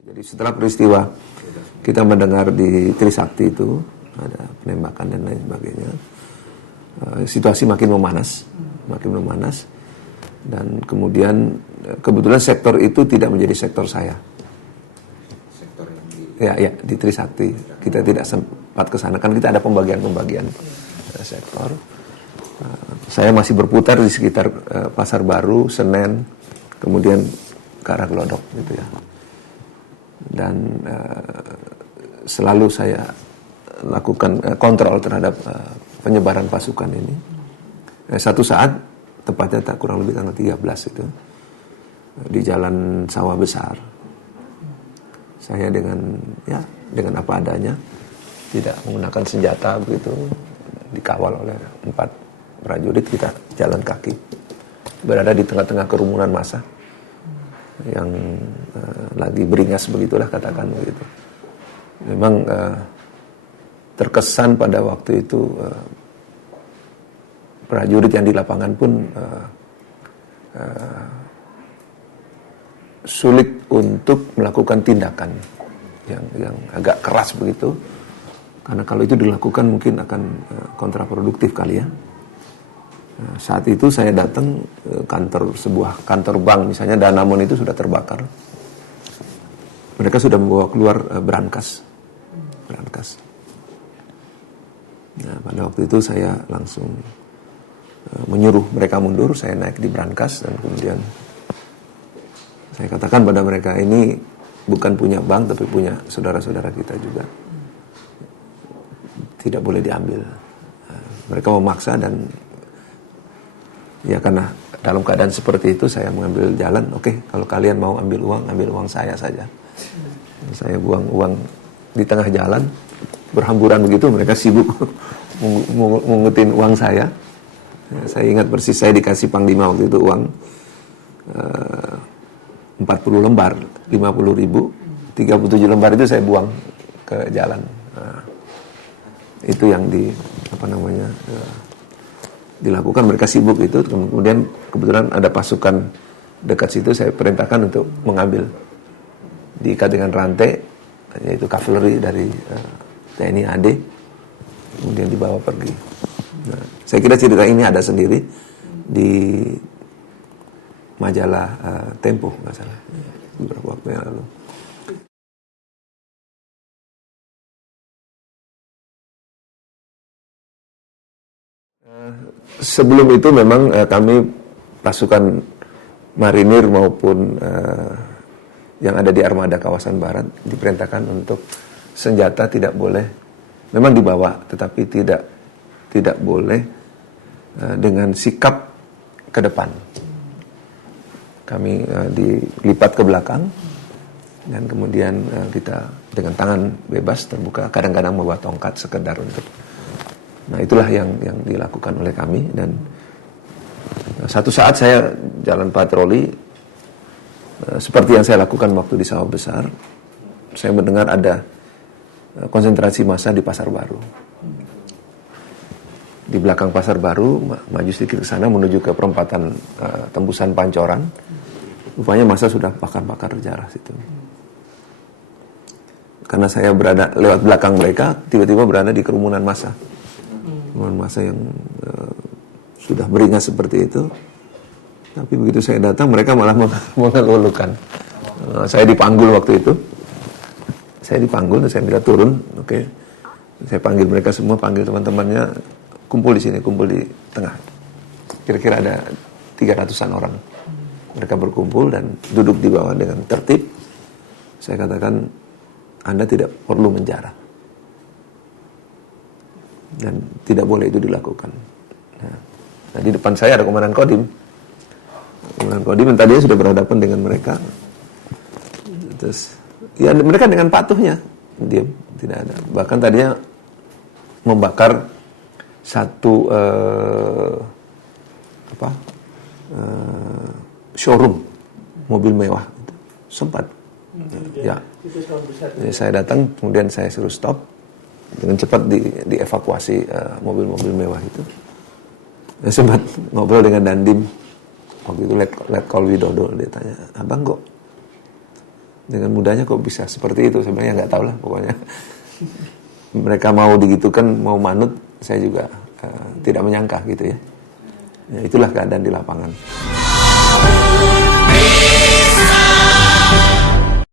Jadi setelah peristiwa kita mendengar di Trisakti itu ada penembakan dan lain sebagainya, situasi makin memanas, dan kemudian kebetulan sektor itu tidak menjadi sektor saya. Sektor yang di Trisakti kita tidak sempat ke sana kan kita ada pembagian sektor. Saya masih berputar di sekitar Pasar Baru, Senen, kemudian ke arah Glodok gitu ya. Dan selalu saya lakukan kontrol terhadap penyebaran pasukan ini. Satu saat, tepatnya tak kurang lebih tanggal 13 itu, di Jalan Sawah Besar, saya dengan apa adanya, tidak menggunakan senjata begitu, dikawal oleh 4 prajurit, kita jalan kaki, berada di tengah-tengah kerumunan massa yang lagi beringas begitulah, katakan begitu. Memang terkesan pada waktu itu prajurit yang di lapangan pun sulit untuk melakukan tindakan yang agak keras begitu, karena kalau itu dilakukan mungkin akan kontraproduktif kali ya. Saat itu saya datang sebuah kantor bank, misalnya Danamon itu sudah terbakar. Mereka sudah membawa keluar brankas. Nah, pada waktu itu saya langsung menyuruh mereka mundur, saya naik di brankas dan kemudian saya katakan pada mereka, ini bukan punya bank tapi punya saudara-saudara kita juga. Tidak boleh diambil. Mereka memaksa dan ya karena dalam keadaan seperti itu saya mengambil jalan. Oke, kalau kalian mau ambil uang saya saja. Saya buang uang di tengah jalan, berhamburan begitu, mereka sibuk mengutin uang saya. Saya ingat persis saya dikasih Panglima waktu itu uang 40 lembar, 50.000, 37 lembar itu saya buang ke jalan. Itu yang dilakukan, mereka sibuk itu. Kemudian kebetulan ada pasukan dekat situ, saya perintahkan untuk mengambil, diikat dengan rantai, yaitu kavaleri dari TNI AD, kemudian dibawa pergi. Nah, saya kira cerita ini ada sendiri di majalah Tempo, nggak salah, beberapa waktu yang lalu. Sebelum itu memang kami pasukan marinir maupun yang ada di armada kawasan barat diperintahkan untuk senjata tidak boleh, memang dibawa, tetapi tidak boleh dengan sikap ke depan. Kami dilipat ke belakang dan kemudian kita dengan tangan bebas terbuka, kadang-kadang membawa tongkat sekedar untuk. Nah, itulah yang dilakukan oleh kami. Dan satu saat saya jalan patroli, seperti yang saya lakukan waktu di Sawah Besar, saya mendengar ada konsentrasi massa di Pasar Baru. Di belakang Pasar Baru, maju sedikit ke sana menuju ke perempatan tembusan Pancoran. Rupanya massa sudah bakar-bakar jarah situ. Karena saya berada lewat belakang mereka, tiba-tiba berada di kerumunan massa. Masa yang sudah beringas seperti itu, tapi begitu saya datang mereka malah mengelulukan. Saya dipanggul waktu itu, saya minta turun. Oke. Saya panggil mereka semua, panggil teman-temannya, kumpul di sini, kumpul di tengah. Kira-kira ada 300-an orang. Mereka berkumpul dan duduk di bawah dengan tertib. Saya katakan, Anda tidak perlu menjarah. Dan tidak boleh itu dilakukan. Nah, di depan saya ada Komandan Kodim. Komandan Kodim yang tadinya sudah berhadapan dengan mereka. Terus, ya mereka dengan patuhnya diam, tidak ada. Bahkan tadinya membakar satu showroom mobil mewah. Sempat. Ya. Jadi saya datang, kemudian saya suruh stop. Dengan cepat dievakuasi mobil-mobil mewah itu. Saya sempat ngobrol dengan Dandim. Waktu itu Letkol Widodo, dia tanya, Abang kok Dengan mudahnya kok bisa seperti itu, sebenarnya nggak tahu lah pokoknya. Mereka mau digitukan, mau manut, saya juga tidak menyangka gitu ya. Ya itulah keadaan di lapangan.